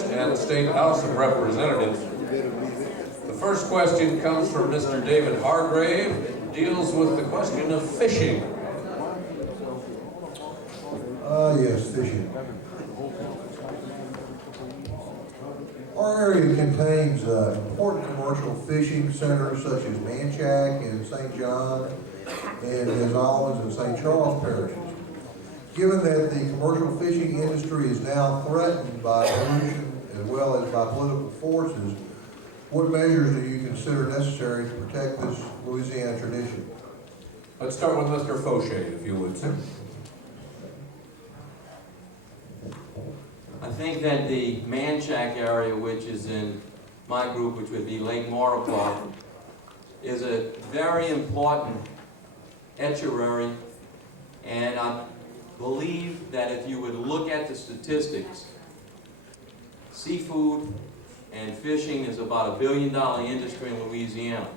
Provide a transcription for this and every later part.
and the State House of Representatives. The first question comes from Mr. David Hargrave. It deals with the question of fishing. Yes, fishing. Our area contains important commercial fishing centers such as Manchac and St. John and Des Albans and St. Charles parishes. Given that the commercial fishing industry is now threatened by pollution as well as by political forces, what measures do you consider necessary to protect this Louisiana tradition? Let's start with Mr. Fauché, if you would, sir. I think that the Manchac area, which is in my group, which would be Lake Maurepas, is a very important estuary, and I believe that if you would look at the statistics, seafood and fishing is about $1 billion industry in Louisiana.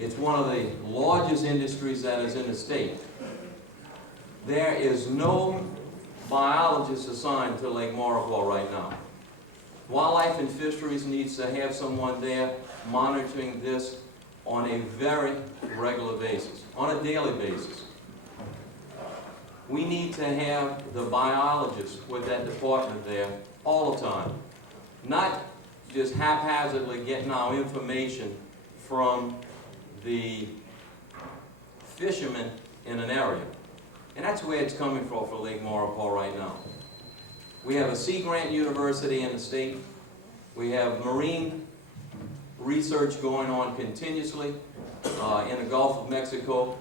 It's one of the largest industries that is in the state. There is no biologist assigned to Lake Maurepas right now. Wildlife and Fisheries needs to have someone there monitoring this on a very regular basis, on a daily basis. We need to have the biologists with that department there all the time, not just haphazardly getting our information from the fishermen in an area. And that's where it's coming from for Lake Maurepas right now. We have a Sea Grant University in the state. We have marine research going on continuously in the Gulf of Mexico.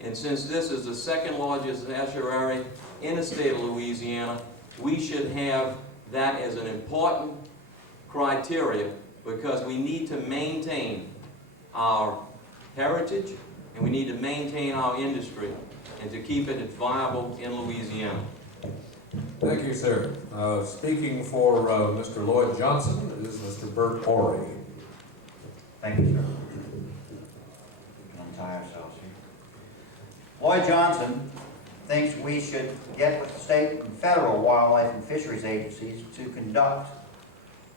And since this is the second largest estuary in the state of Louisiana, we should have that as an important criteria because we need to maintain our heritage and we need to maintain our industry and to keep it viable in Louisiana. Thank you, sir. Speaking for Mr. Lloyd Johnson is Mr. Bert Horry. Thank you, sir. Untie ourselves here. Lloyd Johnson thinks we should get with the state and federal wildlife and fisheries agencies to conduct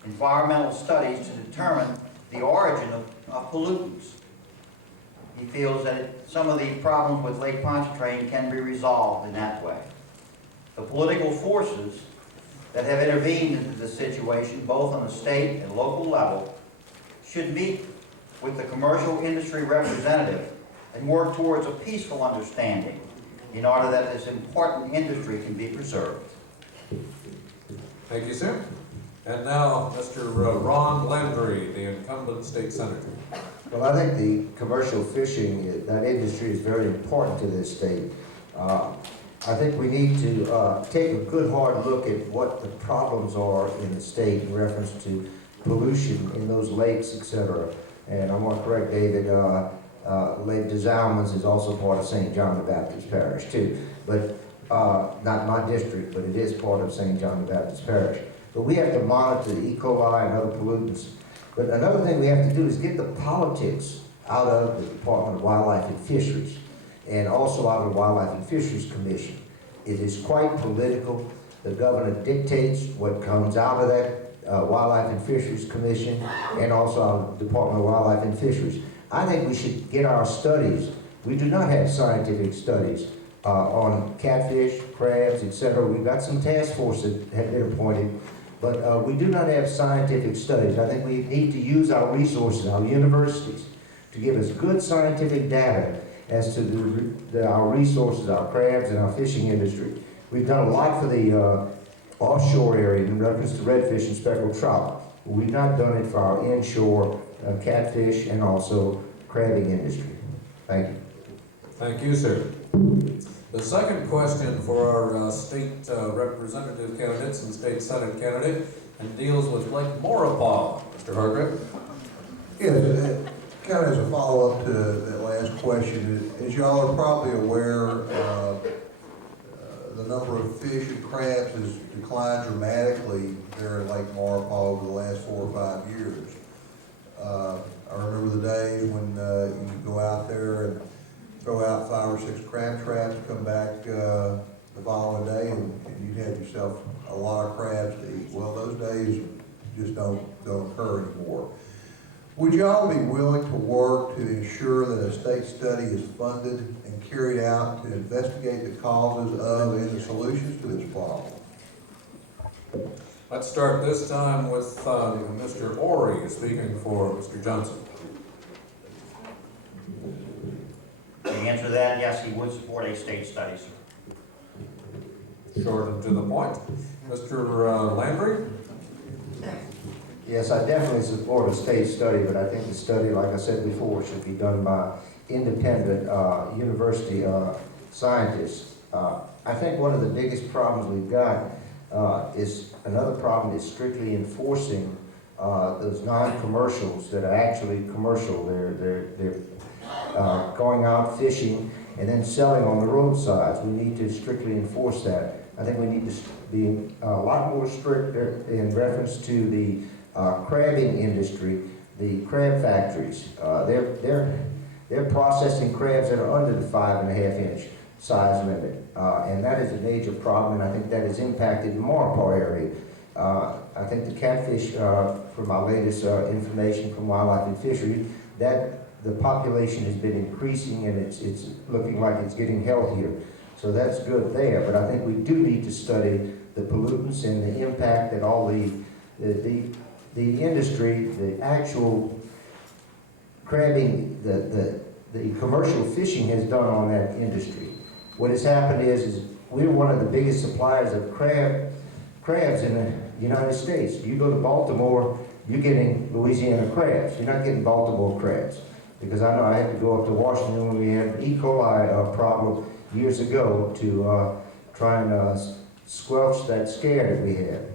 environmental studies to determine the origin of pollutants. He feels that some of the problems with Lake Pontchartrain can be resolved in that way. The political forces that have intervened into this situation, both on the state and local level, should meet with the commercial industry representative and work towards a peaceful understanding in order that this important industry can be preserved. Thank you, sir. And now, Mr. Ron Landry, the incumbent state senator. Well, I think the commercial fishing, that industry is very important to this state. I think we need to take a good hard look at what the problems are in the state in reference to pollution in those lakes, etc. And I want to correct David, Lake Des Albans is also part of St. John the Baptist Parish too. But not my district, but it is part of St. John the Baptist Parish. But we have to monitor the E. coli and other pollutants. But another thing we have to do is get the politics out of the Department of Wildlife and Fisheries and also out of the Wildlife and Fisheries Commission. It is quite political. The governor dictates what comes out of that Wildlife and Fisheries Commission and also out of the Department of Wildlife and Fisheries. I think we should get our studies. We do not have scientific studies on catfish, crabs, etc. We've got some task forces that have been appointed, but we do not have scientific studies. I think we need to use our resources, our universities, to give us good scientific data as to our resources, our crabs, and our fishing industry. We've done a lot for the offshore area in reference to redfish and speckled trout. We've not done it for our inshore catfish and also crabbing industry. Thank you. Thank you, sir. The second question for our state representative candidates and state senate candidate and deals with Lake Maurepas. Mr. Hargrave. Yes, kind of as a follow-up to that last question, as y'all are probably aware, the number of fish and crabs has declined dramatically there in Lake Maurepas over the last 4 or 5 years. I remember the days when you could go out there and throw out 5 or 6 crab traps, come back the following day, and you'd have yourself a lot of crabs to eat. Well, those days just don't occur anymore. Would y'all be willing to work to ensure that a state study is funded and carried out to investigate the causes of and the solutions to this problem? Let's start this time with Mr. Ori speaking for Mr. Johnson. The answer to that, yes, he would support a state study, sir. Short and to the point. Mr. Landry? Yes, I definitely support a state study, but I think the study, like I said before, should be done by independent university scientists. I think one of the biggest problems we've got is another problem is strictly enforcing those non-commercials that are actually commercial. They're going out fishing and then selling on the roadsides. We need to strictly enforce that. I think we need to be a lot more strict in reference to the crabbing industry, the crab factories. They're processing crabs that are under the 5.5-inch size limit, and that is a major problem, and I think that has impacted the Maurepas area. I think the catfish, from my latest information from Wildlife and Fisheries, that the population has been increasing, and it's looking like it's getting healthier. So that's good there, but I think we do need to study the pollutants and the impact that all the industry, the actual crabbing, the commercial fishing has done on that industry. What has happened is we're one of the biggest suppliers of crabs in the United States. You go to Baltimore, you're getting Louisiana crabs. You're not getting Baltimore crabs. Because I know I had to go up to Washington when we had an E. coli problem years ago to try and squelch that scare that we had.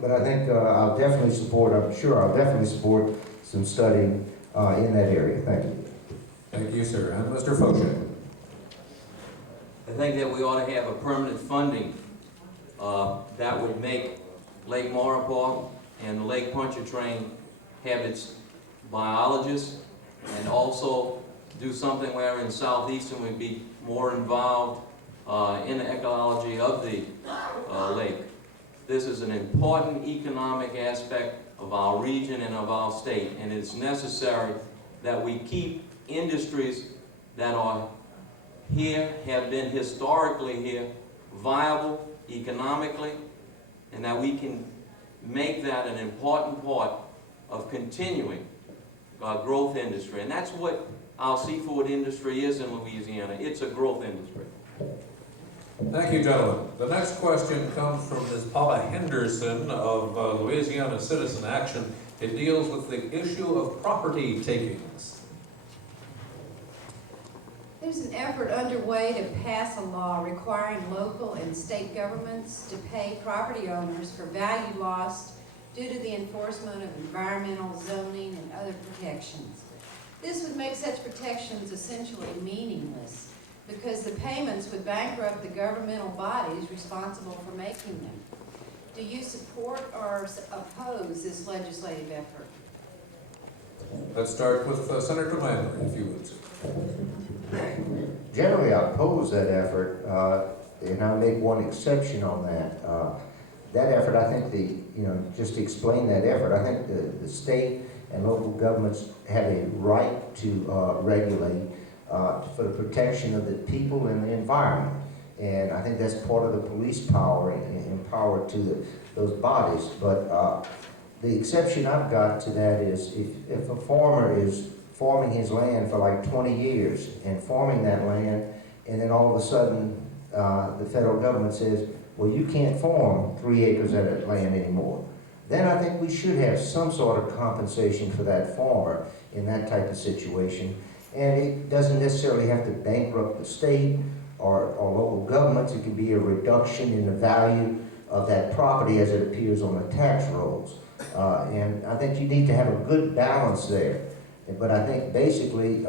But I think I'll definitely support, I'm sure I'll definitely support some studying in that area. Thank you. Thank you, sir. And Mr. Fauché? I think that we ought to have a permanent funding that would make Lake Maurepas and the Lake Pontchartrain have its biologists, and also do something where in Southeastern we'd be more involved in the ecology of the lake. This is an important economic aspect of our region and of our state, and it's necessary that we keep industries that are here, have been historically here, viable economically, and that we can make that an important part of continuing our growth industry. And that's what our seafood industry is in Louisiana. It's a growth industry. Thank you, gentlemen. The next question comes from Ms. Paula Henderson of Louisiana Citizen Action. It deals with the issue of property takings. There's an effort underway to pass a law requiring local and state governments to pay property owners for value lost due to the enforcement of environmental, zoning, and other protections. This would make such protections essentially meaningless because the payments would bankrupt the governmental bodies responsible for making them. Do you support or oppose this legislative effort? Let's start with Senator Landry, if you would. Generally, I oppose that effort, and I'll make one exception on that. That effort, I think just to explain that effort, I think the state and local governments have a right to regulate for the protection of the people and the environment. And I think that's part of the police power and power to those bodies. But the exception I've got to that is if a farmer is farming his land for like 20 years and farming that land, and then all of a sudden the federal government says, well, you can't farm 3 acres of that land anymore. Then I think we should have some sort of compensation for that farmer in that type of situation. And it doesn't necessarily have to bankrupt the state or local governments. It can be a reduction in the value of that property as it appears on the tax rolls. And I think you need to have a good balance there. But I think basically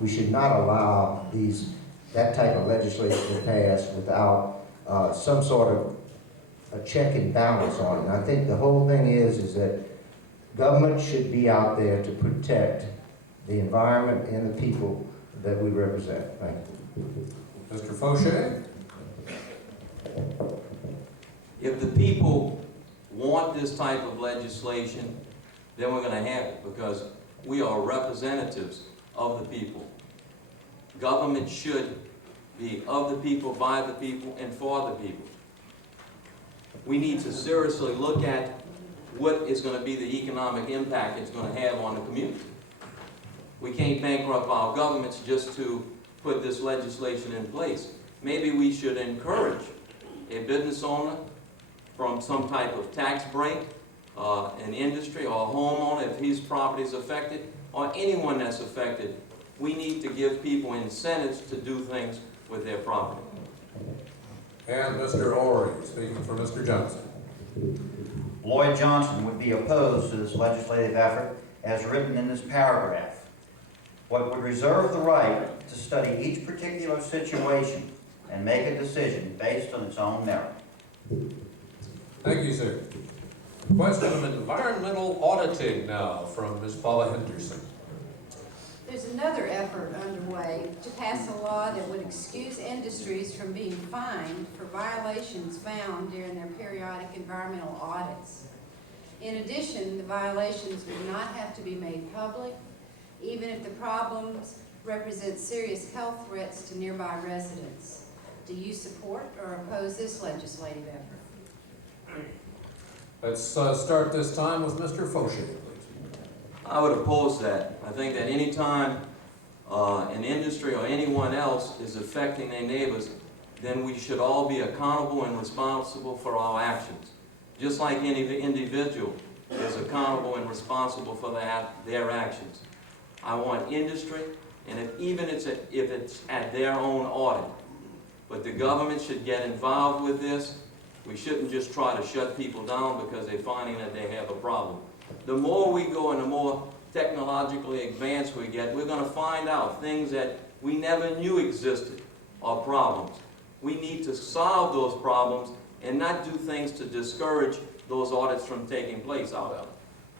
we should not allow that type of legislation to pass without some sort of a check and balance on it. And I think the whole thing is that government should be out there to protect the environment and the people that we represent. Thank you. Mr. Fauché? If the people want this type of legislation, then we're going to have it, because we are representatives of the people. Government should be of the people, by the people, and for the people. We need to seriously look at what is going to be the economic impact it's going to have on the community. We can't bankrupt our governments just to put this legislation in place. Maybe we should encourage a business owner from some type of tax break, an industry or a homeowner if his property is affected, or anyone that's affected. We need to give people incentives to do things with their property. And Mr. Ori, speaking for Mr. Johnson. Lloyd Johnson would be opposed to this legislative effort as written in this paragraph. What would reserve the right to study each particular situation and make a decision based on its own merit. Thank you, sir. Question of environmental auditing now from Ms. Paula Henderson. There's another effort underway to pass a law that would excuse industries from being fined for violations found during their periodic environmental audits. In addition, the violations would not have to be made public, even if the problems represent serious health threats to nearby residents. Do you support or oppose this legislative effort? Let's start this time with Mr. Fauché, please. I would oppose that. I think that any time an industry or anyone else is affecting their neighbors, then we should all be accountable and responsible for our actions. Just like any individual is accountable and responsible for their actions. I want industry, and if it's at their own audit. But the government should get involved with this. We shouldn't just try to shut people down because they're finding that they have a problem. The more we go and the more technologically advanced we get, we're going to find out things that we never knew existed or problems. We need to solve those problems and not do things to discourage those audits from taking place out of it.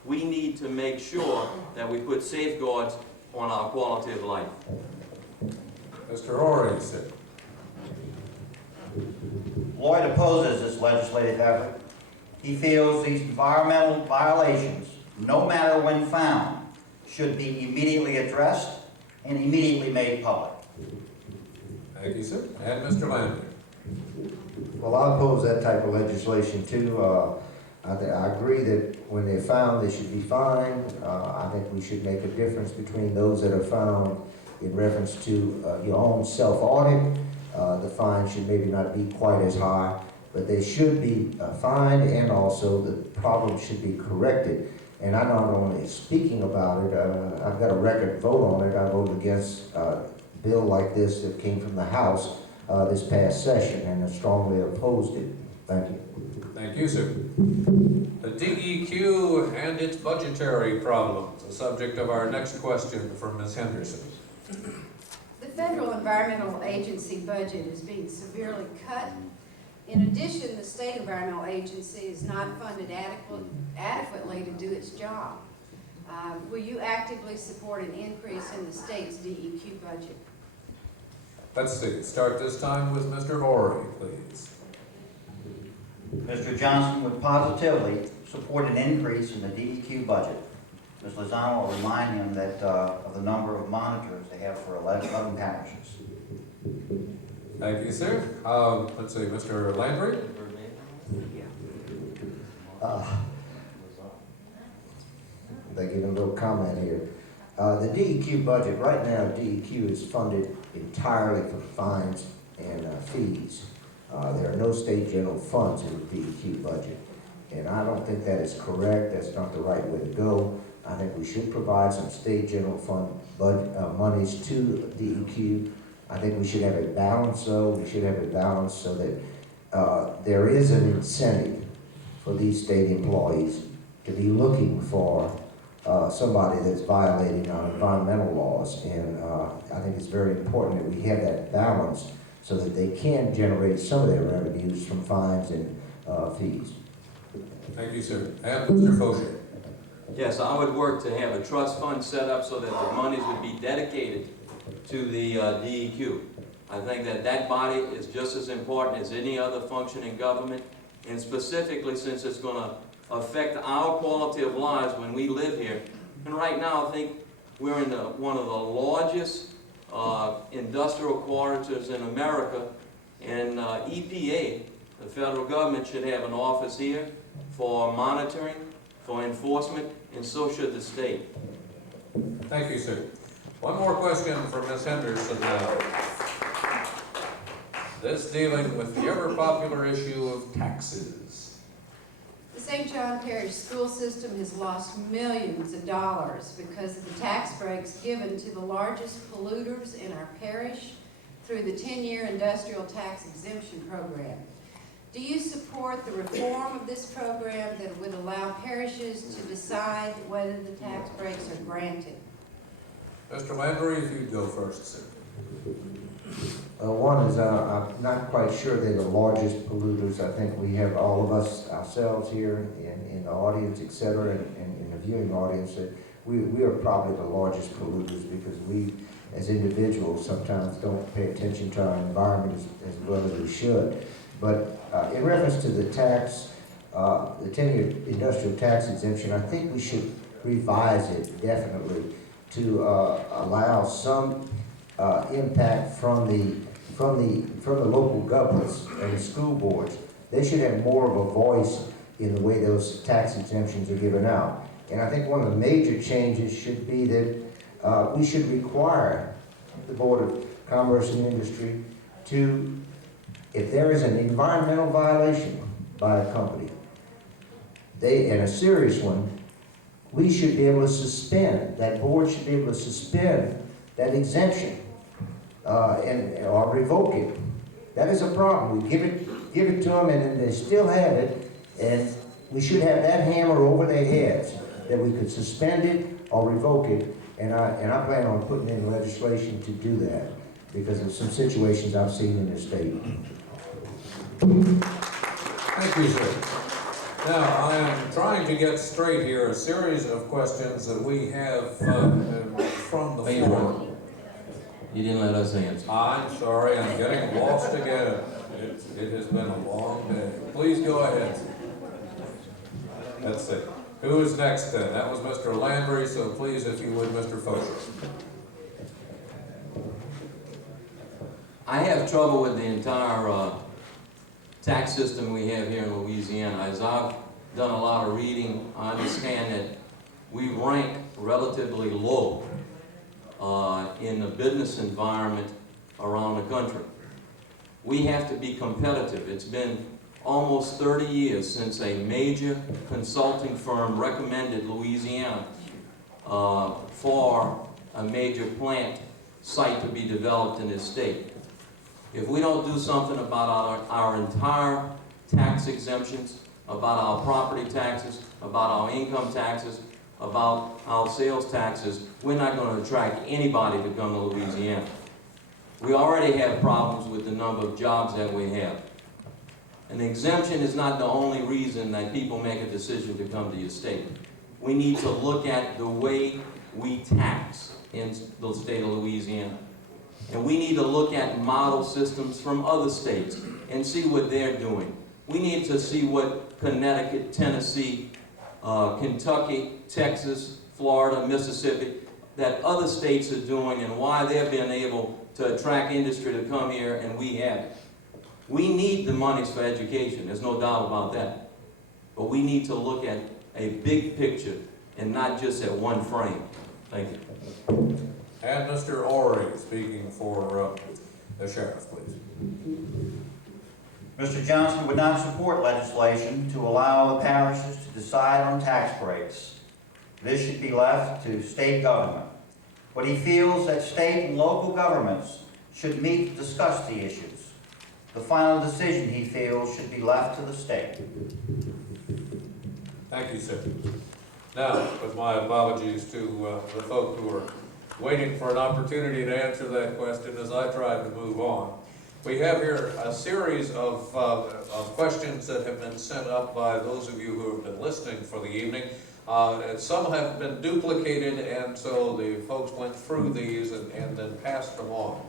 We need to make sure that we put safeguards on our quality of life. Mr. Ori, sir. Lloyd opposes this legislative effort. He feels these environmental violations, no matter when found, should be immediately addressed and immediately made public. Thank you, sir. And Mr. Landry. Well, I oppose that type of legislation too. I agree that when they're found, they should be fined. I think we should make a difference between those that are found in reference to your own self-audit. The fine should maybe not be quite as high, but they should be fined, and also the problem should be corrected. And I'm not only speaking about it, I've got a record vote on it. I voted against a bill like this that came from the House this past session, and I strongly opposed it. Thank you. Thank you, sir. The DEQ and its budgetary problems, the subject of our next question from Ms. Henderson. The Federal Environmental Agency budget is being severely cut. In addition, the State Environmental Agency is not funded adequately to do its job. Will you actively support an increase in the state's DEQ budget? Let's see. Start this time with Mr. Ori, please. Mr. Johnson would positively support an increase in the DEQ budget. Ms. Lozano will remind him that of the number of monitors they have for 11 parishes. Thank you, sir. Let's see, Mr. Landry. They give a little comment here. The DEQ budget, right now, DEQ is funded entirely for fines and fees. There are no state general funds in the DEQ budget. And I don't think that is correct. That's not the right way to go. I think we should provide some state general fund monies to DEQ. I think we should have a balance, though. We should have a balance so that there is an incentive for these state employees to be looking for somebody that's violating our environmental laws. And I think it's very important that we have that balance so that they can generate some of their revenues from fines and fees. Thank you, sir. And Mr. Fauché. Yes, I would work to have a trust fund set up so that the monies would be dedicated to the DEQ. I think that that body is just as important as any other function in government, and specifically since it's going to affect our quality of lives when we live here. And right now, I think we're in one of the largest industrial corridors in America, and EPA, the federal government, should have an office here for monitoring, for enforcement, and so should the state. Thank you, sir. One more question for Ms. Henderson now. This dealing with the ever-popular issue of taxes. The St. John Parish school system has lost millions of dollars because of the tax breaks given to the largest polluters in our parish through the 10-year industrial tax exemption program. Do you support the reform of this program that would allow parishes to decide whether the tax breaks are granted? Mr. Landry, if you'd go first, sir. One is, I'm not quite sure they're the largest polluters. I think we have all of us ourselves here in the audience, et cetera, and in the viewing audience, that we are probably the largest polluters because we, as individuals, sometimes don't pay attention to our environment as well as we should. But in reference to the tax, the 10-year industrial tax exemption, I think we should revise it definitely to allow some impact from the local governments and the school boards. They should have more of a voice in the way those tax exemptions are given out. And I think one of the major changes should be that we should require the Board of Commerce and Industry to, if there is an environmental violation by a company, and a serious one, we should be able to suspend, that board should be able to suspend that exemption or revoke it. That is a problem. We give it to them and then they still have it, and we should have that hammer over their heads that we could suspend it or revoke it, and I plan on putting in legislation to do that because of some situations I've seen in the state. Thank you, sir. Now, I am trying to get straight here a series of questions that we have from the floor. You didn't let us answer. I'm sorry, I'm getting lost again. It has been a long day. Please go ahead. Let's see. Who is next then? That was Mr. Landry, so please, if you would, Mr. Focher. I have trouble with the entire tax system we have here in Louisiana. As I've done a lot of reading, I understand that we rank relatively low in the business environment around the country. We have to be competitive. It's been almost 30 years since a major consulting firm recommended Louisiana for a major plant site to be developed in this state. If we don't do something about our entire tax exemptions, about our property taxes, about our income taxes, about our sales taxes, we're not going to attract anybody to come to Louisiana. We already have problems with the number of jobs that we have. And the exemption is not the only reason that people make a decision to come to your state. We need to look at the way we tax in the state of Louisiana. And we need to look at model systems from other states and see what they're doing. We need to see what Connecticut, Tennessee, Kentucky, Texas, Florida, Mississippi, that other states are doing and why they're being able to attract industry to come here and we haven't. We need the monies for education, there's no doubt about that. But we need to look at a big picture and not just at one frame. Thank you. And Mr. Orey, speaking for the sheriff, please. Mr. Johnson would not support legislation to allow the parishes to decide on tax breaks. This should be left to state government. But he feels that state and local governments should meet to discuss the issues. The final decision, he feels, should be left to the state. Thank you, sir. Now, with my apologies to the folk who are waiting for an opportunity to answer that question as I try to move on. We have here a series of questions that have been sent up by those of you who have been listening for the evening. Some have been duplicated, and so the folks went through these and then passed them on.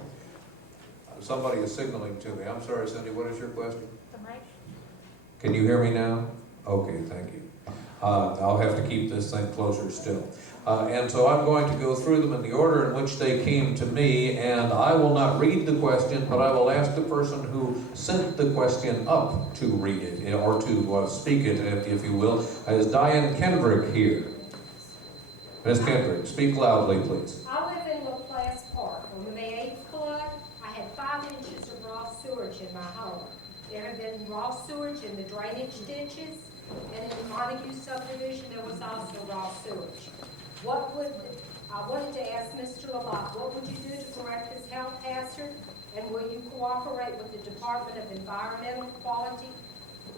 Somebody is signaling to me. I'm sorry, Cindy, what is your question? The mic? Can you hear me now? Okay, thank you. I'll have to keep this thing closer still. And so I'm going to go through them in the order in which they came to me, and I will not read the question, but I will ask the person who sent the question up to read it, or to speak it, if you will. Is Diane Kendrick here? Ms. Kendrick, speak loudly, please. I live in LaPlace Park. On the 8th flood, I had 5 inches of raw sewage in my home. There have been raw sewage in the drainage ditches, and in the Montague subdivision, there was also raw sewage. I wanted to ask Mr. Lamont, what would you do to correct this health hazard? And will you cooperate with the Department of Environmental Quality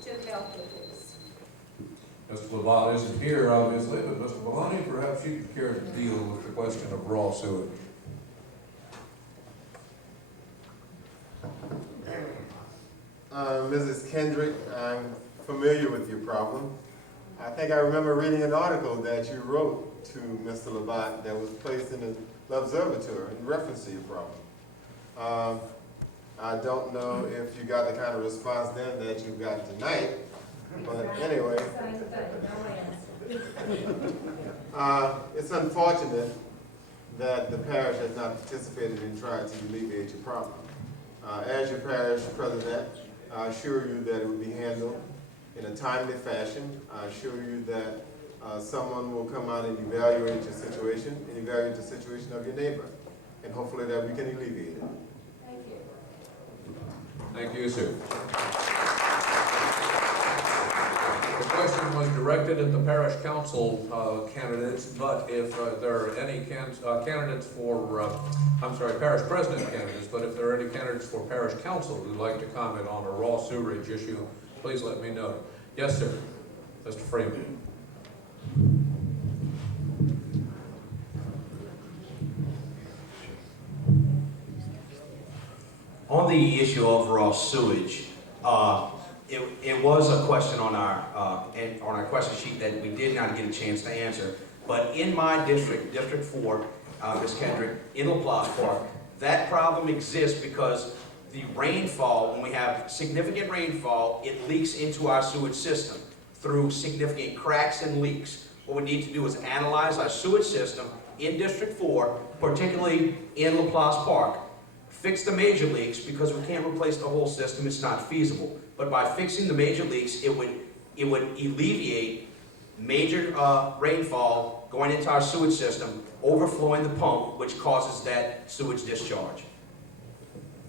to help with this? Mr. Lamont isn't here, obviously, but Mr. Maloney, perhaps you could care to deal with the question of raw sewage. Mrs. Kendrick, I'm familiar with your problem. I think I remember reading an article that you wrote to Mr. Labatt that was placed in the observatory in reference to your problem. I don't know if you got the kind of response then that you got tonight, but anyway. It's unfortunate that the parish has not participated in trying to alleviate your problem. As your parish president, I assure you that it will be handled in a timely fashion. I assure you that someone will come out and evaluate your situation and evaluate the situation of your neighbor, and hopefully that we can alleviate it. Thank you. Thank you, sir. The question was directed at the parish council candidates, but if there are any candidates for, parish president candidates, but if there are any candidates for parish council who'd like to comment on a raw sewerage issue, please let me know. Yes, sir. Mr. Freeman. On the issue of raw sewage, it was a question on our question sheet that we did not get a chance to answer. But in my district, District 4, Ms. Kendrick, in LaPlace Park, that problem exists because the rainfall, when we have significant rainfall, it leaks into our sewage system through significant cracks and leaks. What we need to do is analyze our sewage system in District 4, particularly in LaPlace Park. Fix the major leaks, because we can't replace the whole system, it's not feasible. But by fixing the major leaks, it would alleviate major rainfall going into our sewage system, overflowing the pump, which causes that sewage discharge.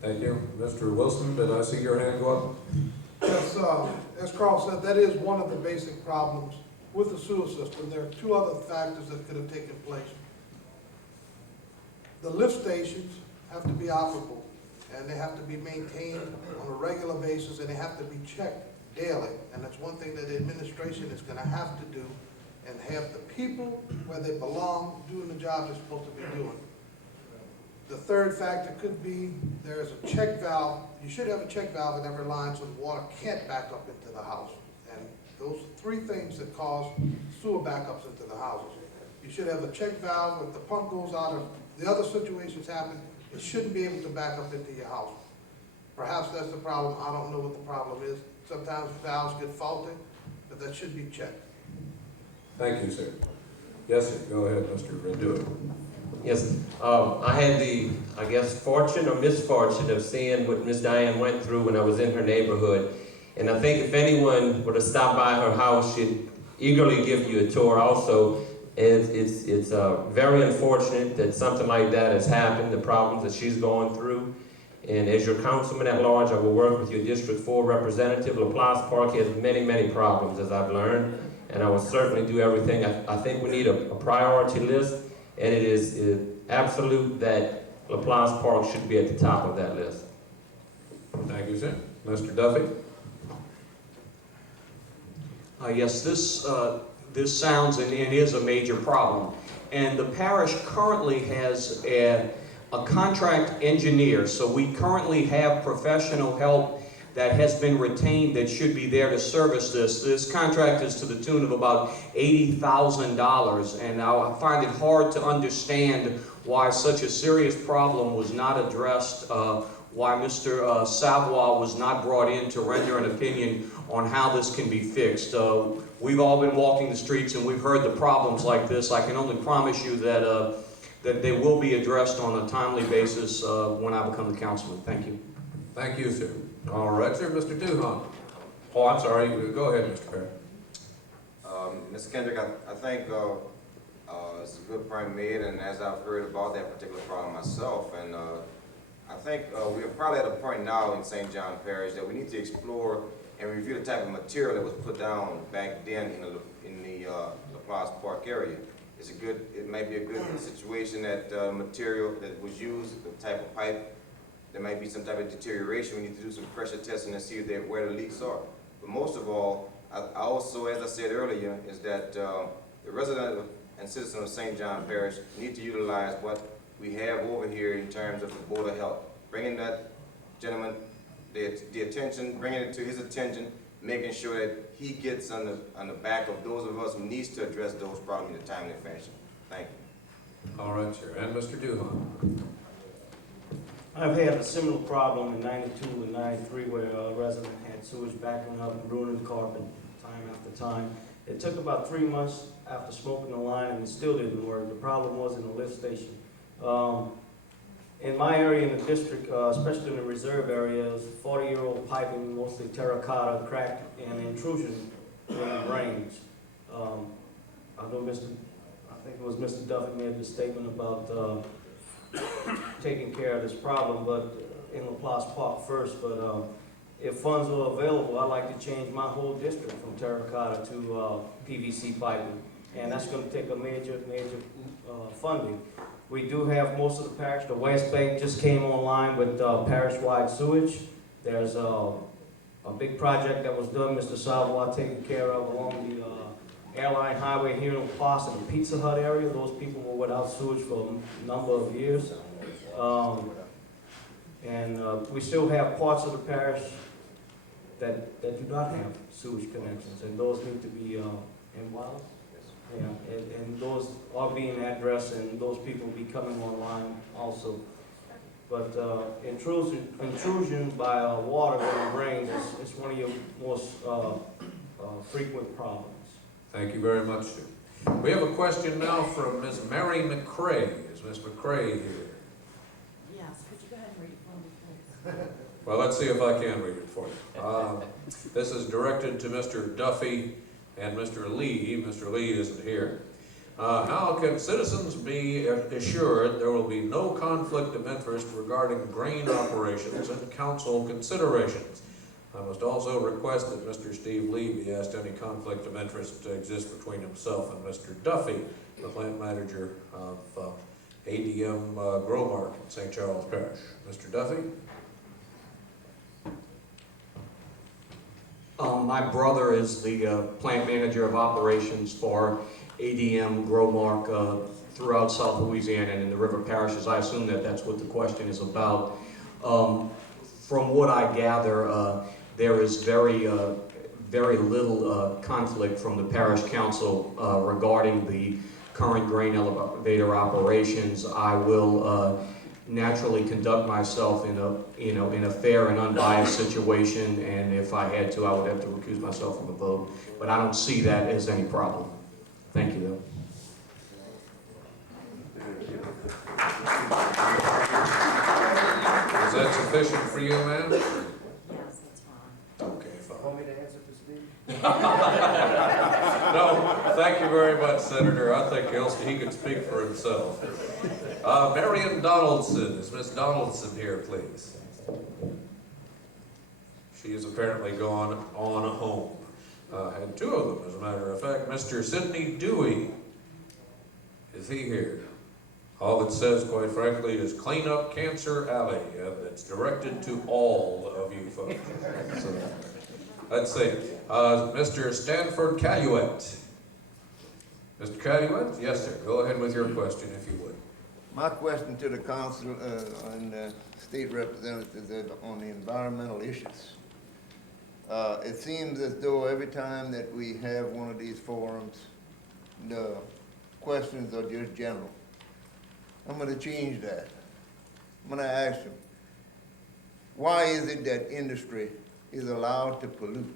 Thank you. Mr. Wilson, did I see your hand go up? Yes, as Carl said, that is one of the basic problems with the sewer system. There are 2 other factors that could have taken place. The lift stations have to be operable, and they have to be maintained on a regular basis, and they have to be checked daily. And that's one thing that the administration is going to have to do, and have the people where they belong doing the job they're supposed to be doing. The third factor could be there is a check valve. You should have a check valve in every line so the water can't back up into the house. And those are 3 things that cause sewer backups into the houses. You should have a check valve. If the pump goes out, if the other situations happen, it shouldn't be able to back up into your house. Perhaps that's the problem. I don't know what the problem is. Sometimes valves get faulty, but that should be checked. Thank you, sir. Yes, sir. Go ahead, Mr. Dewitt. Yes, I had the, fortune or misfortune of seeing what Miss Diane went through when I was in her neighborhood. And I think if anyone were to stop by her house, she'd eagerly give you a tour also. It's very unfortunate that something like that has happened, the problems that she's going through. And as your councilman at large, I will work with your District 4 representative. LaPlace Park has many, many problems, as I've learned, and I will certainly do everything. I think we need a priority list, and it is absolute that LaPlace Park should be at the top of that list. Thank you, sir. Mr. Duffy? Yes, this sounds and it is a major problem. And the parish currently has a contract engineer, so we currently have professional help that has been retained that should be there to service this. This contract is to the tune of about $80,000, and I find it hard to understand why such a serious problem was not addressed why Mr. Savoy was not brought in to render an opinion on how this can be fixed. We've all been walking the streets and we've heard the problems like this. I can only promise you that, that they will be addressed on a timely basis when I become the councilman. Thank you. Thank you, sir. All right, sir, Mr. Duhon. Oh, I'm sorry, go ahead, Mr. Perry. Mr. Kendrick, I think it's a good point made, and as I've heard about that particular problem myself, and I think we're probably at a point now in St. John Parish that we need to explore and review the type of material that was put down back then in the LaPlace Park area. It might be a good situation that material that was used, the type of pipe, there might be some type of deterioration. We need to do some pressure testing and see where the leaks are. But most of all, I also, as I said earlier, is that the resident and citizen of St. John Parish need to utilize what we have over here in terms of the Board of Health. Bringing that gentleman the attention, bringing it to his attention, making sure that he gets on the back of those of us who needs to address those problems in a timely fashion. Thank you. All right, sir. And Mr. Duhon. I've had a similar problem in '92 and '93 where a resident had sewage backing up and ruining carpet time after time. It took about 3 months after smoking the line and it still didn't work. The problem was in the lift station. In my area in the district, especially in the reserve area, it was 40-year-old piping, mostly terracotta, cracked, and intrusion when it rains. I know I think it was Mr. Duffy made the statement about taking care of this problem, but in LaPlace Park first. But if funds are available, I'd like to change my whole district from terracotta to PVC piping, and that's going to take a major funding. We do have most of the parish. The West Bank just came online with parish-wide sewage. There's a big project that was done, Mr. Savoy taken care of along the airline highway here in LaPlace in the Pizza Hut area. Those people were without sewage for a number of years. We still have parts of the parish that do not have sewage connections, and those need to be involved. Yeah, and those are being addressed, and those people will be coming online also. But intrusion by water when it rains is one of your most frequent problems. Thank you very much, sir. We have a question now from Ms. Mary McCrae. Is Ms. McCrae here? Yes, could you go ahead and read it for me, please? Well, let's see if I can read it for you. This is directed to Mr. Duffy and Mr. Lee. Mr. Lee isn't here. How can citizens be assured there will be no conflict of interest regarding grain operations and council considerations? I must also request that Mr. Steve Lee be asked any conflict of interest exists between himself and Mr. Duffy, the plant manager of ADM Growmark in St. Charles Parish. Mr. Duffy? My brother is the plant manager of operations for ADM Growmark throughout South Louisiana and in the river parishes. I assume that that's what the question is about. From what I gather, there is very little conflict from the parish council regarding the current grain elevator operations. I will naturally conduct myself in a fair and unbiased situation, and if I had to, I would have to recuse myself from the vote. But I don't see that as any problem. Thank you, though. Is that sufficient for you, ma'am? Yes, that's fine. Okay, fine. Want me to answer this, Steve? No, thank you very much, Senator. I think he could speak for himself. Marion Donaldson. Is Miss Donaldson here, please? She is apparently gone on home. And two of them, as a matter of fact. Mr. Sidney Dewey. Is he here? All it says, quite frankly, is clean up Cancer Alley, and it's directed to all of you folks. So, let's see. Mr. Stanford Caluette. Mr. Caluette? Yes, sir. Go ahead with your question, if you would. My question to the council and state representatives is on the environmental issues. It seems as though every time that we have one of these forums, the questions are just general. I'm going to change that. I'm going to ask them, Why is it that industry is allowed to pollute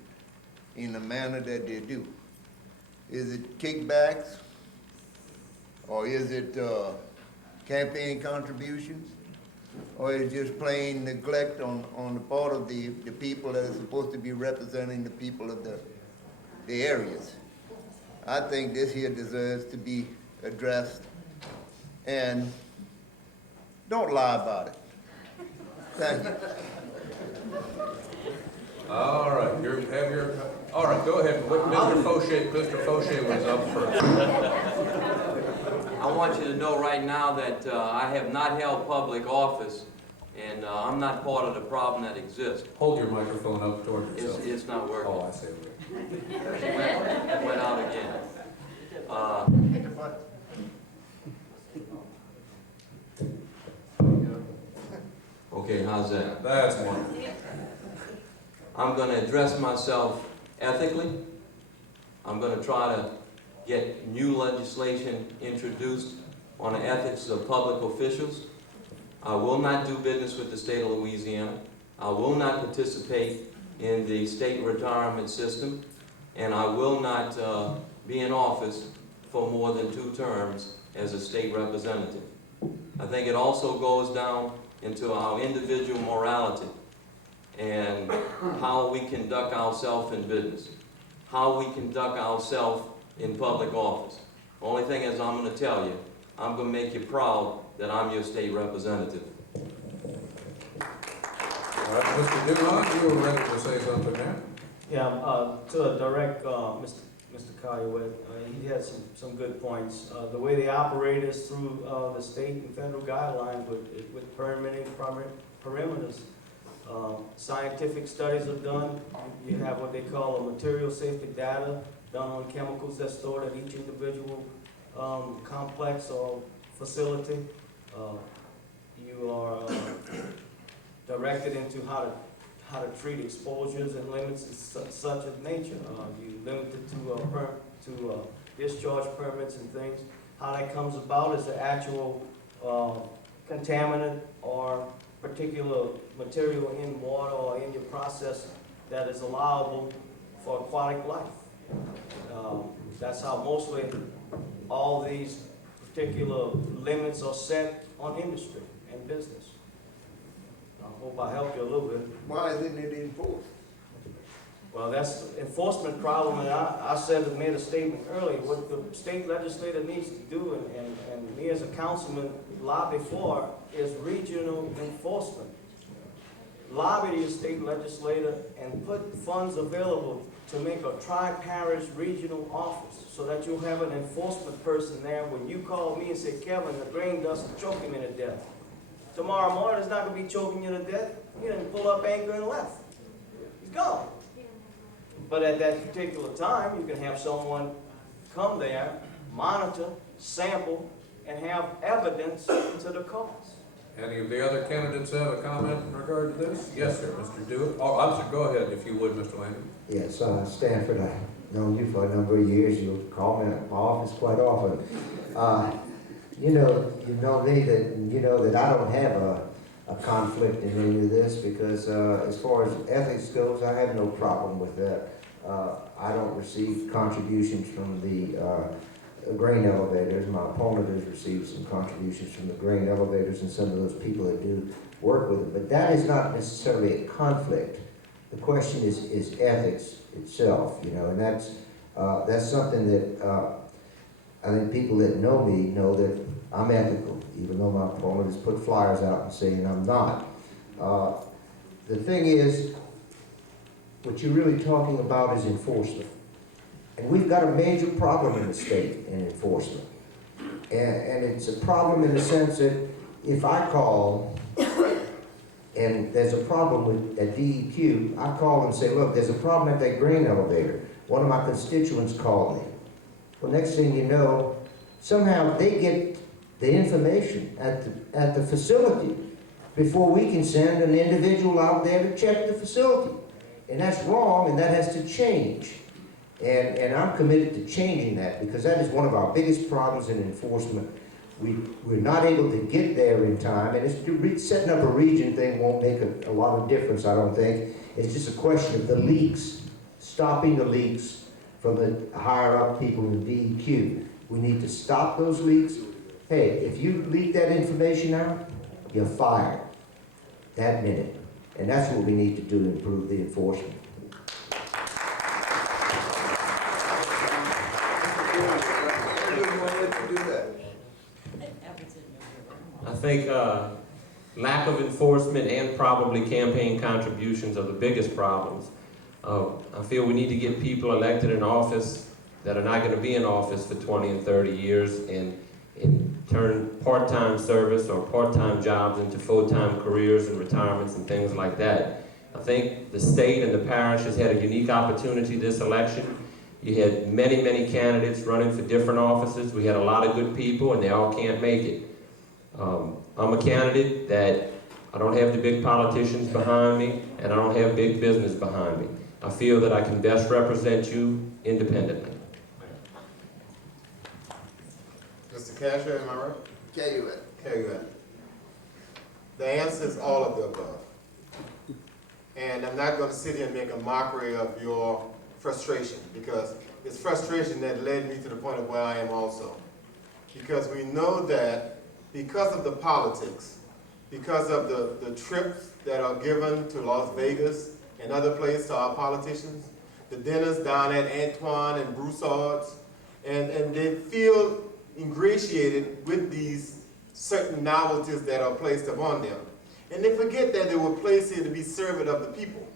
in the manner that they do? Is it kickbacks? Or is it campaign contributions? Or is it just plain neglect on the part of the people that are supposed to be representing the people of the areas? I think this here deserves to be addressed, and don't lie about it. Thank you. All right, all right, go ahead. Mr. Fauché was up first. I want you to know right now that I have not held public office, and I'm not part of the problem that exists. Hold your microphone up toward yourself. It's not working. Oh, I see. It went out again. Okay, how's that? That's wonderful. I'm going to address myself ethically. I'm going to try to get new legislation introduced on the ethics of public officials. I will not do business with the state of Louisiana. I will not participate in the state retirement system, and I will not be in office for more than 2 terms as a state representative. I think it also goes down into our individual morality and how we conduct ourselves in business, how we conduct ourselves in public office. Only thing is, I'm going to tell you, I'm going to make you proud that I'm your state representative. All right, Mr. Dumont, you were ready to say something now? Yeah, to direct Mr. Caillouet, he had some good points. The way they operate is through the state and federal guidelines with permitting parameters. Scientific studies are done. You have what they call a material safety data done on chemicals that's stored at each individual complex or facility. You are directed into how to treat exposures and limits of such of nature. You limit it to discharge permits and things. How that comes about is the actual contaminant or particular material in water or in your process that is allowable for aquatic life. That's how mostly all these particular limits are set on industry and business. I hope I helped you a little bit. Why isn't it enforced? Well, that's the enforcement problem, and I said and made a statement earlier. What the state legislator needs to do, and me as a councilman lobby for, is regional enforcement. Lobby your state legislator and put funds available to make a tri-parish regional office so that you'll have an enforcement person there. When you call me and say, Kevin, the grain dust is choking me to death. Tomorrow morning, it's not going to be choking you to death. You didn't pull up anchor and left. He's gone. But at that particular time, you can have someone come there, monitor, sample, and have evidence to the cause. Any of the other candidates have a comment in regard to this? Yes, sir, Mr. Dewitt. Oh, I'm sorry, go ahead if you would, Mr. Landry. Yes, Stanford, I've known you for a number of years. You call me at my office quite often. You know me that you know that I don't have a conflict in any of this because as far as ethics goes, I have no problem with that. I don't receive contributions from the grain elevators. My opponent has received some contributions from the grain elevators and some of those people that do work with them. But that is not necessarily a conflict. The question is ethics itself, you know, and that's something that I think people that know me know that I'm ethical, even though my opponent has put flyers out and saying I'm not. The thing is, what you're really talking about is enforcement. And we've got a major problem in the state in enforcement. And it's a problem in the sense that if I call and there's a problem at DEQ, I call and say, look, there's a problem at that grain elevator. One of my constituents called me. Well, next thing you know, somehow they get the information at the facility before we can send an individual out there to check the facility. And that's wrong, and that has to change. And I'm committed to changing that because that is one of our biggest problems in enforcement. we're not able to get there in time, and setting up a region thing won't make a lot of difference, I don't think. It's just a question of the leaks, stopping the leaks from the higher up people in DEQ. We need to stop those leaks. Hey, if you leak that information out, you're fired that minute. And that's what we need to do to improve the enforcement. I think lack of enforcement and probably campaign contributions are the biggest problems. I feel we need to get people elected in office that are not going to be in office for 20 and 30 years and turn part-time service or part-time jobs into full-time careers and retirements and things like that. I think the state and the parish has had a unique opportunity this election. You had many, many candidates running for different offices. We had a lot of good people and they all can't make it. I'm a candidate that I don't have the big politicians behind me and I don't have big business behind me. I feel that I can best represent you independently. Mr. Casher, am I right? KUN. KUN. The answer is all of the above. And I'm not going to sit here and make a mockery of your frustration, because it's frustration that led me to the point of where I am also. Because we know that because of the politics, because of the trips that are given to Las Vegas and other places to our politicians, the dinners down at Antoine and Broussard's, and they feel ingratiated with these certain novelties that are placed upon them. And they forget that they were placed here to be servant of the people.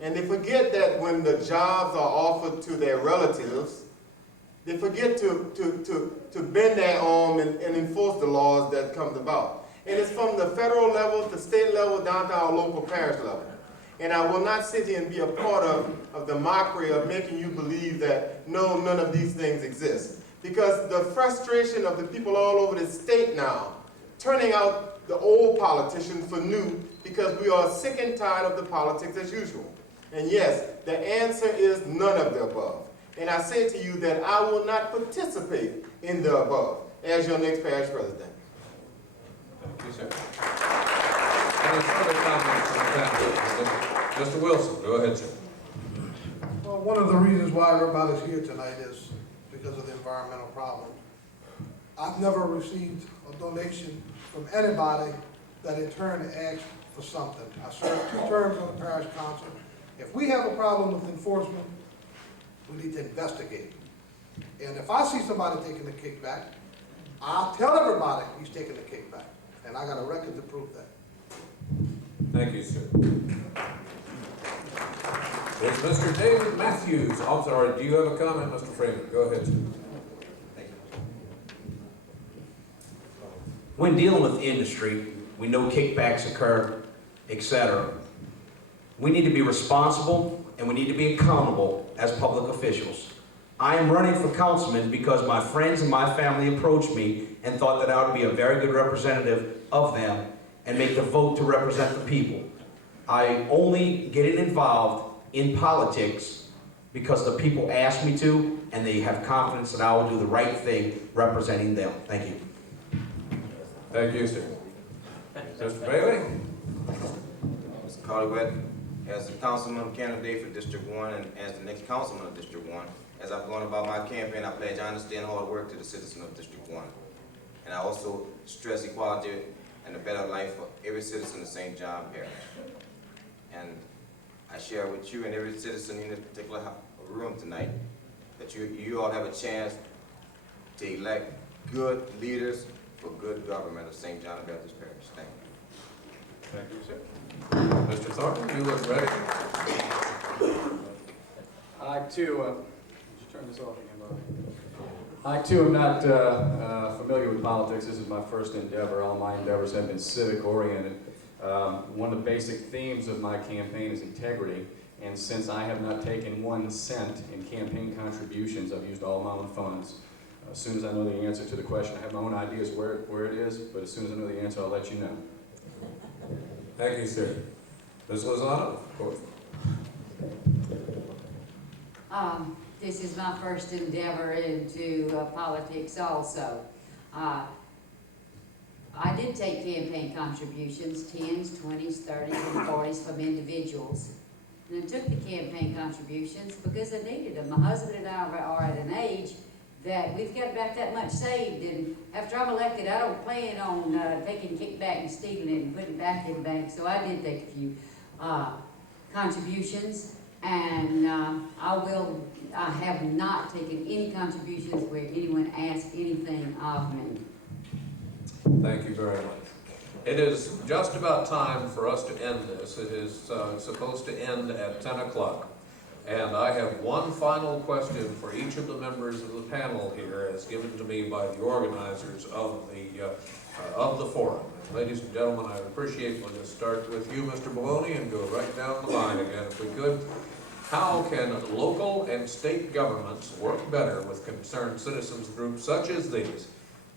And they forget that when the jobs are offered to their relatives, they forget to bend their arm and enforce the laws that come about. And it's from the federal level, the state level, down to our local parish level. And I will not sit here and be a part of the mockery of making you believe that, no, none of these things exist. Because the frustration of the people all over the state now, turning out the old politicians for new, because we are sick and tired of the politics as usual. And yes, the answer is none of the above. And I say to you that I will not participate in the above as your next parish president. Thank you, sir. Any further comments from the panel? Mr. Wilson, go ahead, sir. Well, one of the reasons why everybody's here tonight is because of the environmental problem. I've never received a donation from anybody that in turn asked for something. I served 2 terms on the parish council. If we have a problem with enforcement, we need to investigate. And if I see somebody taking a kickback, I'll tell everybody he's taking a kickback. And I got a record to prove that. Thank you, sir. Is Mr. David Matthews, I'm sorry, do you have a comment, Mr. Freeman? Go ahead, sir. Thank you. When dealing with industry, we know kickbacks occur, etc. We need to be responsible and we need to be accountable as public officials. I am running for councilman because my friends and my family approached me and thought that I would be a very good representative of them and make the vote to represent the people. I only get involved in politics because the people ask me to and they have confidence that I will do the right thing representing them. Thank you. Thank you, sir. Mr. Bailey? Mr. Colliwet, as a councilman candidate for District 1 and as the next councilman of District 1, as I've gone about my campaign, I pledge I understand hard work to the citizen of District 1. And I also stress equality and a better life for every citizen of St. John Parish. And I share with you and every citizen in this particular room tonight that you all have a chance to elect good leaders for good government of St. John Baptist Parish. Thank you. Thank you, sir. Mr. Thornton, you look ready. I too, just turn this off again, Bob. I too am not familiar with politics. This is my first endeavor. All my endeavors have been civic oriented. One of the basic themes of my campaign is integrity. And since I have not taken 1 cent in campaign contributions, I've used all my own funds. As soon as I know the answer to the question, I have my own ideas where it is, but as soon as I know the answer, I'll let you know. Thank you, sir. Ms. Lozano, of course. This is my first endeavor into politics also. I did take campaign contributions, 10s, 20s, 30s, and 40s from individuals. And I took the campaign contributions because I needed them. My husband and I are at an age that we've got about that much saved, and after I'm elected, I don't plan on taking kickback and stealing it and putting it back in the bank, so I did take a few contributions, and I have not taken any contributions where anyone asked anything of me. Thank you very much. It is just about time for us to end this. It is supposed to end at 10 o'clock. And I have one final question for each of the members of the panel here, as given to me by the organizers of the forum. Ladies and gentlemen, I appreciate, we'll just start with you, Mr. Maloney, and go right down the line again if we could. How can local and state governments work better with concerned citizens groups such as these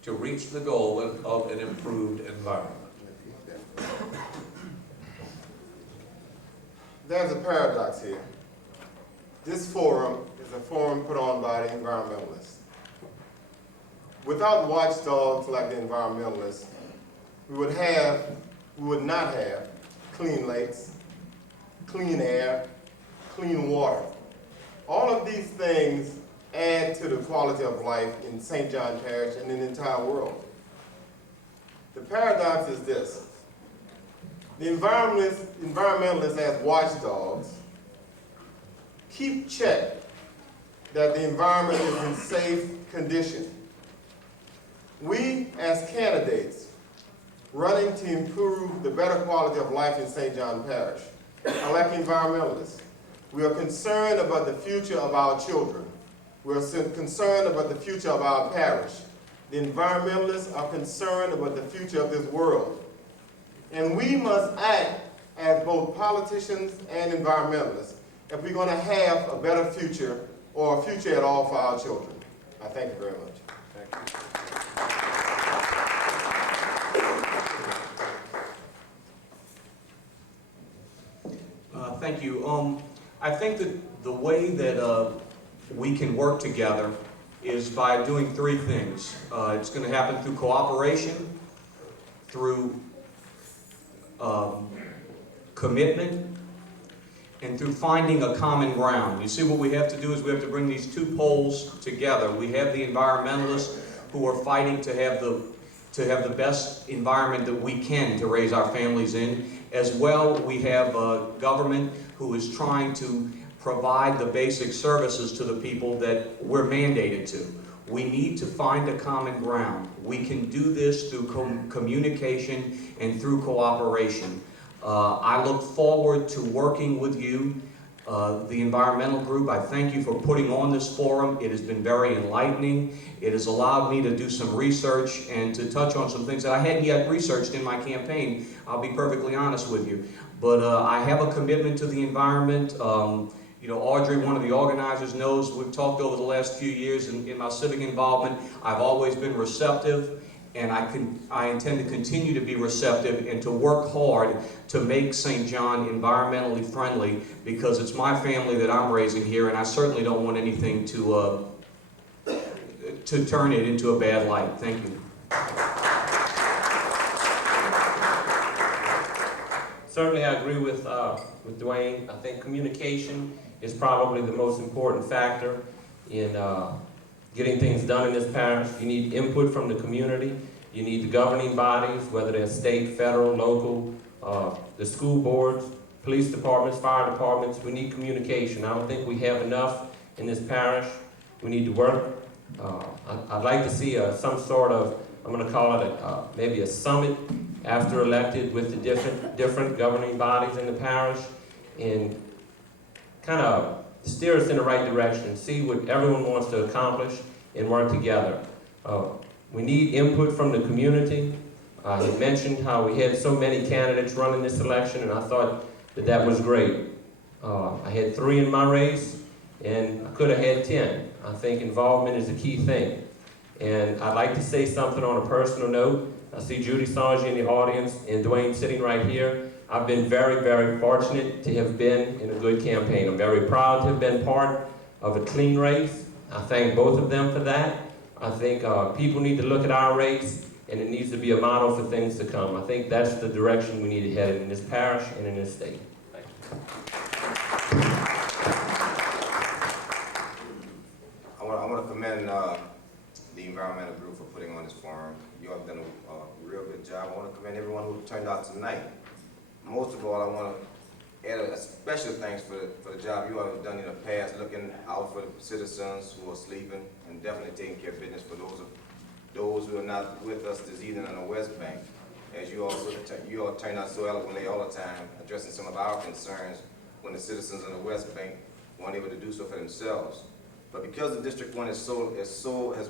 to reach the goal of an improved environment? There's a paradox here. This forum is a forum put on by the environmentalists. Without watchdogs like the environmentalists, we would not have clean lakes, clean air, clean water. All of these things add to the quality of life in St. John Parish and in the entire world. The paradox is this. The environmentalists as watchdogs keep check that the environment is in safe condition. We, as candidates, running to improve the better quality of life in St. John Parish, are like environmentalists. We are concerned about the future of our children. We are concerned about the future of our parish. The environmentalists are concerned about the future of this world. And we must act as both politicians and environmentalists if we're going to have a better future, or a future at all for our children. I thank you very much. Thank you. Thank you. I think that the way that we can work together is by doing three things. It's going to happen through cooperation, through commitment, and through finding a common ground. You see, what we have to do is we have to bring these two poles together. We have the environmentalists who are fighting to have the best environment that we can to raise our families in. As well, we have a government who is trying to provide the basic services to the people that we're mandated to. We need to find a common ground. We can do this through communication and through cooperation. I look forward to working with you, the environmental group. I thank you for putting on this forum. It has been very enlightening. It has allowed me to do some research and to touch on some things that I hadn't yet researched in my campaign. I'll be perfectly honest with you. But I have a commitment to the environment. You know, Audrey, one of the organizers, knows we've talked over the last few years in my civic involvement. I've always been receptive, and I intend to continue to be receptive and to work hard to make St. John environmentally friendly, because it's my family that I'm raising here, and I certainly don't want anything to turn it into a bad light. Thank you. Certainly, I agree with Dwayne. I think communication is probably the most important factor in getting things done in this parish. You need input from the community. You need the governing bodies, whether they're state, federal, local, the school boards, police departments, fire departments. We need communication. I don't think we have enough in this parish. We need to work. I'd like to see some sort of, I'm going to call it maybe a summit after elected with the different governing bodies in the parish, and kind of steer us in the right direction, see what everyone wants to accomplish, and work together. We need input from the community. He mentioned how we had so many candidates running this election, and I thought that was great. I had 3 in my race, and I could have had 10. I think involvement is a key thing. And I'd like to say something on a personal note. I see Judy Sanji in the audience and Dwayne sitting right here. I've been very, very fortunate to have been in a good campaign. I'm very proud to have been part of a clean race. I thank both of them for that. I think people need to look at our race and it needs to be a model for things to come. I think that's the direction we need to head in this parish and in this state. Thank you. I want to commend the environmental group for putting on this forum. You all have done a real good job. I want to commend everyone who turned out tonight. Most of all, I want to add a special thanks for the job you all have done in the past, looking out for the citizens who are sleeping and definitely taking care of business for those who are not with us this evening on the West Bank. As you all turn out so eloquently all the time, addressing some of our concerns when the citizens on the West Bank weren't able to do so for themselves. But because the District 1 has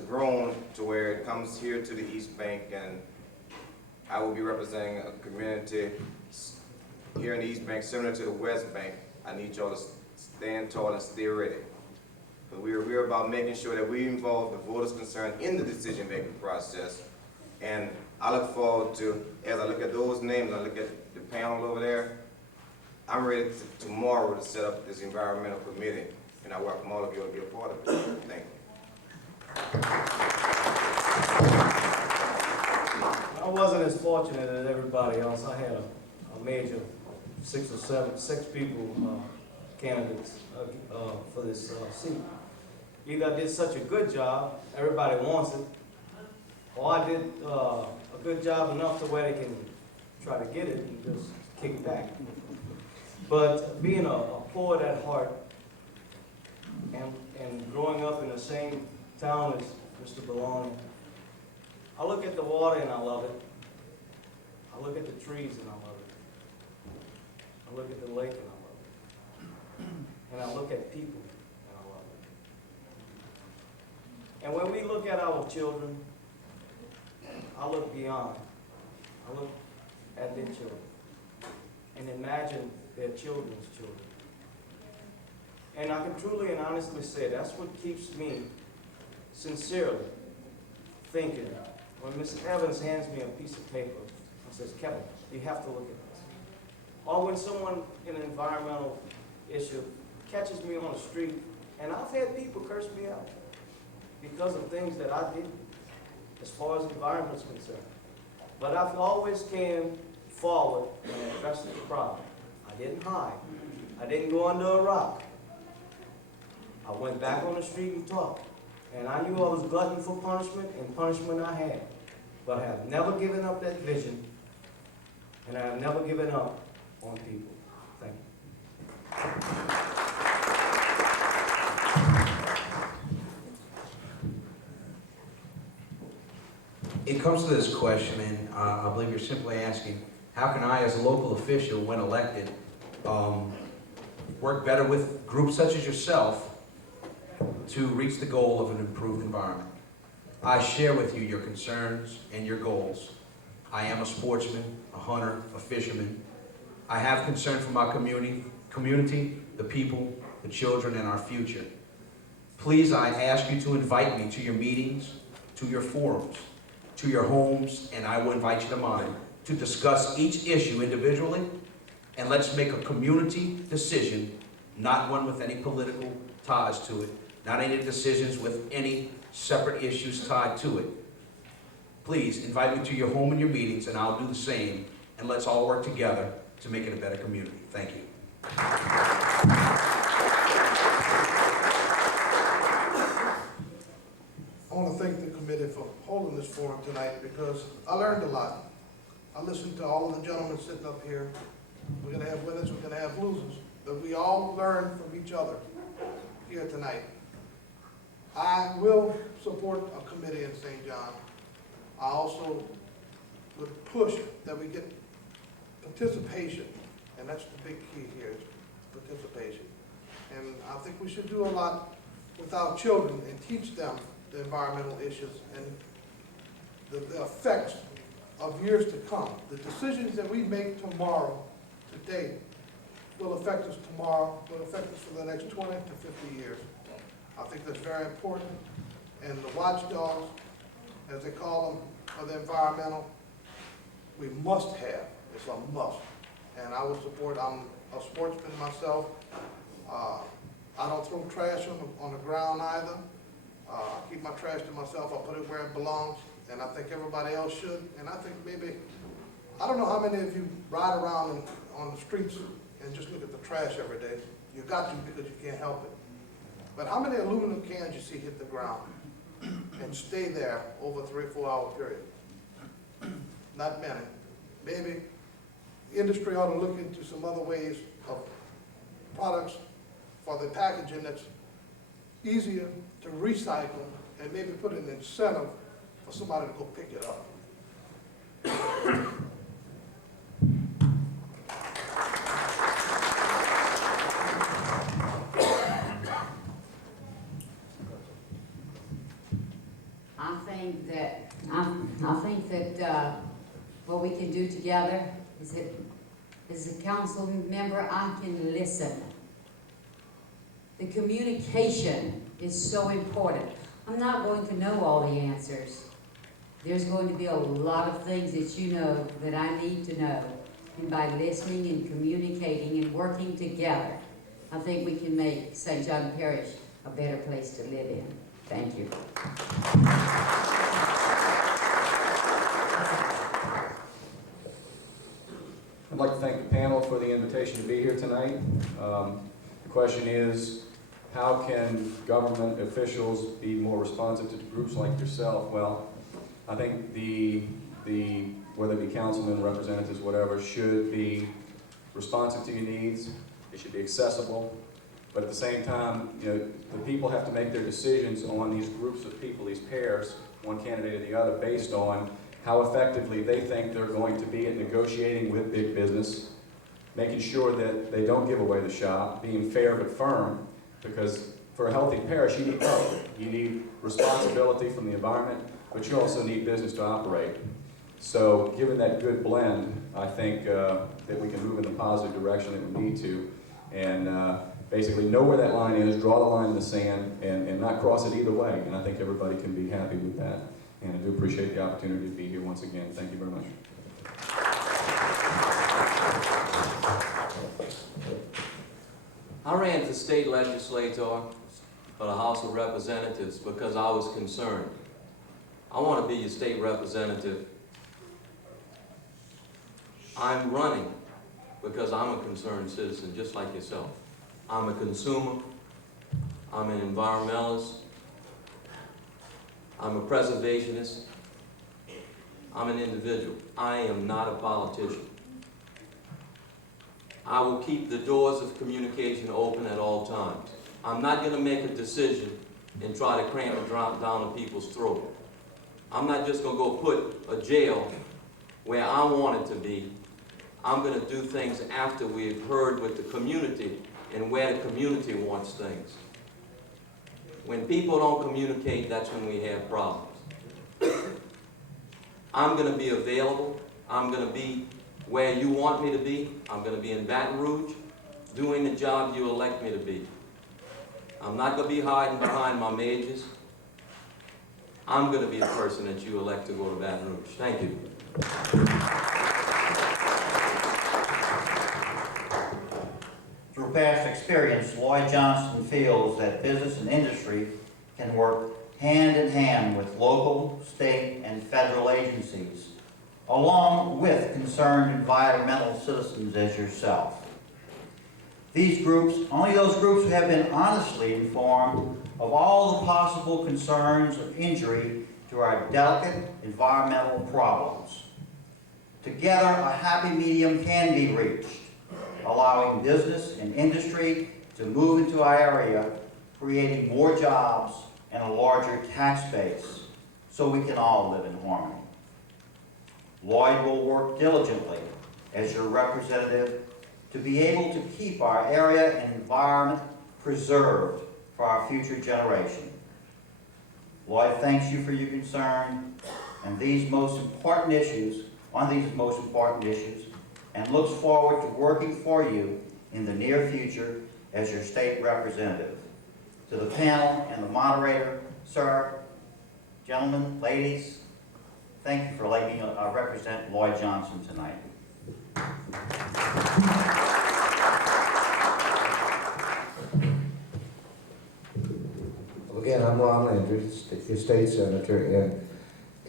grown to where it comes here to the East Bank, and I will be representing a community here in the East Bank similar to the West Bank, I need y'all to stand tall and stay ready. But we're about making sure that we involve the voters concerned in the decision-making process. And I look forward to, as I look at those names, I look at the panel over there, I'm ready tomorrow to set up this environmental committee. And I welcome all of you to be a part of it. Thank you. I wasn't as fortunate as everybody else. I had a major six people candidates for this seat. Either I did such a good job, everybody wants it, or I did a good job enough to where they can try to get it and just kick back. But being a poet at heart, and growing up in the same town as Mr. Baloney, I look at the water and I love it. I look at the trees and I love it. I look at the lake and I love it. And I look at people and I love it. And when we look at our children, I look beyond. I look at their children and imagine their children's children. And I can truly and honestly say that's what keeps me sincerely thinking. When Mr. Evans hands me a piece of paper and says, Kevin, you have to look at this. Or when someone in an environmental issue catches me on the street, and I've had people curse me out because of things that I did as far as the environment is concerned. But I've always came forward and addressed the problem. I didn't hide. I didn't go under a rock. I went back on the street and talked. And I knew I was glutton for punishment, and punishment I had. But I have never given up that vision, and I have never given up on people. Thank you. It comes to this question, and I believe you're simply asking, how can I, as a local official, when elected, work better with groups such as yourself to reach the goal of an improved environment? I share with you your concerns and your goals. I am a sportsman, a hunter, a fisherman. I have concern for my community, the people, the children, and our future. Please, I ask you to invite me to your meetings, to your forums, to your homes, and I will invite you to mine, to discuss each issue individually, and let's make a community decision, not one with any political ties to it, not any decisions with any separate issues tied to it. Please invite me to your home and your meetings, and I'll do the same, and let's all work together to make it a better community. Thank you. I want to thank the committee for holding this forum tonight because I learned a lot. I listened to all of the gentlemen sitting up here. We're going to have winners, we're going to have losers, but we all learn from each other here tonight. I will support a committee in St. John. I also would push that we get participation, and that's the big key here, is participation. And I think we should do a lot with our children and teach them the environmental issues and the effects of years to come. The decisions that we make tomorrow, today, will affect us tomorrow, will affect us for the next 20 to 50 years. I think that's very important. And the watchdogs, as they call them, for the environmental, we must have. It's a must. And I would support, I'm a sportsman myself. I don't throw trash on the ground either. I keep my trash to myself. I put it where it belongs. and I think everybody else should, and I think maybe, I don't know how many of you ride around on the streets and just look at the trash every day. You got to because you can't help it. But how many aluminum cans you see hit the ground and stay there over a 3-4 hour period? Not many. Maybe the industry ought to look into some other ways of products for the packaging that's easier to recycle, and maybe put an incentive for somebody to go pick it up. I think that what we can do together is that as a council member, I can listen. The communication is so important. I'm not going to know all the answers. There's going to be a lot of things that you know that I need to know. And by listening and communicating and working together, I think we can make St. John Parish a better place to live in. Thank you. I'd like to thank the panel for the invitation to be here tonight. The question is, how can government officials be more responsive to groups like yourself? Well, I think whether it be councilmen, representatives, whatever, should be responsive to your needs. It should be accessible. But at the same time, you know, the people have to make their decisions on these groups of people, these pairs, one candidate or the other, based on how effectively they think they're going to be at negotiating with big business, making sure that they don't give away the shop, being fair but firm, because for a healthy parish, you need both. You need responsibility from the environment, but you also need business to operate. So given that good blend, I think that we can move in the positive direction that we need to, and basically know where that line is, draw the line in the sand, and not cross it either way. And I think everybody can be happy with that. And I do appreciate the opportunity to be here once again. Thank you very much. I ran for state legislator for the House of Representatives because I was concerned. I want to be your state representative. I'm running because I'm a concerned citizen, just like yourself. I'm a consumer. I'm an environmentalist. I'm a preservationist. I'm an individual. I am not a politician. I will keep the doors of communication open at all times. I'm not going to make a decision and try to cram it down a people's throat. I'm not just going to go put a jail where I want it to be. I'm going to do things after we've heard with the community and where the community wants things. When people don't communicate, that's when we have problems. I'm going to be available. I'm going to be where you want me to be. I'm going to be in Baton Rouge doing the job you elect me to be. I'm not going to be hiding behind my majors. I'm going to be the person that you elect to go to Baton Rouge. Thank you. Through past experience, Lloyd Johnson feels that business and industry can work hand in hand with local, state, and federal agencies, along with concerned environmental citizens as yourself. These groups, only those groups who have been honestly informed of all the possible concerns of injury to our delicate environmental problems. Together, a happy medium can be reached, allowing business and industry to move into our area, creating more jobs and a larger tax base, so we can all live in harmony. Lloyd will work diligently as your representative to be able to keep our area and environment preserved for our future generation. Lloyd thanks you for your concern on these most important issues, and looks forward to working for you in the near future as your state representative. To the panel and the moderator, sir, gentlemen, ladies, thank you for letting me represent Lloyd Johnson tonight. Well, again, I'm Ron Landry, your state senator,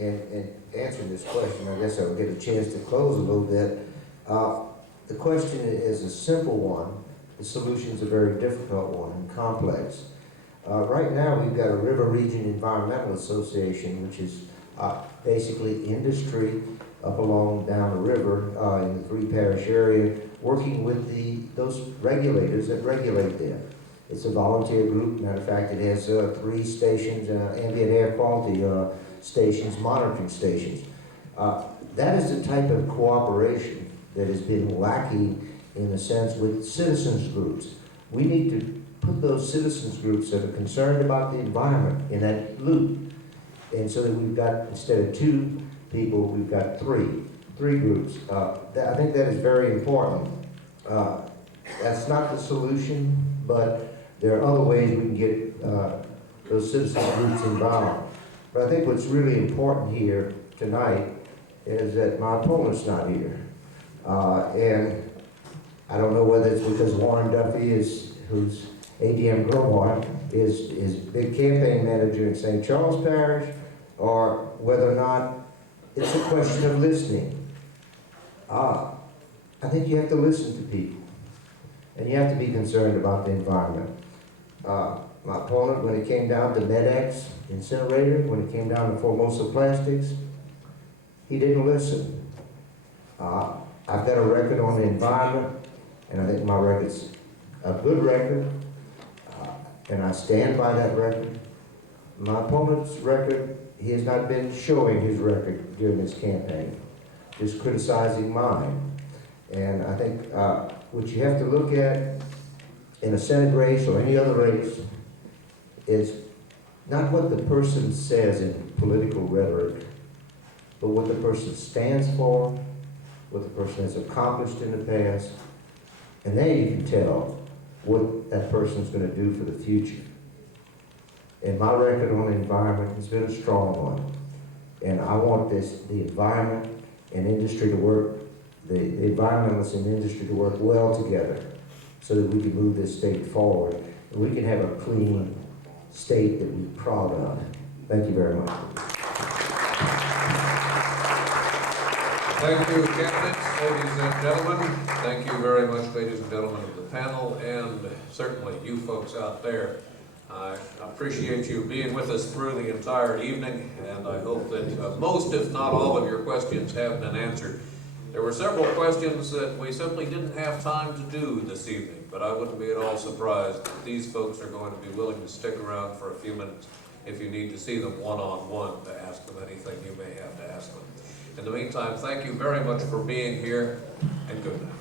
in answering this question, I guess I'll get a chance to close a little bit. The question is a simple one. The solution's a very difficult one and complex. Right now, we've got a River Region Environmental Association, which is basically industry up along down the river in the 3-parish area, working with those regulators that regulate there. It's a volunteer group. Matter of fact, it has 3 stations, ambient air quality stations, monitoring stations. That is the type of cooperation that has been lacking in a sense with citizens groups. We need to put those citizens groups that are concerned about the environment in that loop. And so that we've got, instead of 2 people, we've got 3 groups. I think that is very important. That's not the solution, but there are other ways we can get those citizen groups involved. But I think what's really important here tonight is that my opponent's not here. And I don't know whether it's because Warren Duffy who's ADM Grobart, is big campaign manager in St. Charles Parish, or whether or not it's a question of listening. I think you have to listen to people, and you have to be concerned about the environment. My opponent, when it came down to MedX incinerator, when it came down to Formosa Plastics, he didn't listen. I've got a record on the environment, and I think my record's a good record, and I stand by that record. My opponent's record, he has not been showing his record during this campaign, just criticizing mine. And I think what you have to look at in a Senate race or any other race is not what the person says in political rhetoric, but what the person stands for, what the person has accomplished in the past, and then you can tell what that person's going to do for the future. And my record on the environment has been a strong one. And I want the environment and industry to work, the environmentalists and industry to work well together so that we can move this state forward. And we can have a clean state that we're proud of. Thank you very much. Thank you, candidates, ladies and gentlemen. Thank you very much, ladies and gentlemen of the panel, and certainly you folks out there. I appreciate you being with us through the entire evening, and I hope that most, if not all, of your questions have been answered. There were several questions that we simply didn't have time to do this evening, but I wouldn't be at all surprised that these folks are going to be willing to stick around for a few minutes if you need to see them one-on-one to ask them anything you may have to ask them. In the meantime, thank you very much for being here, and good night.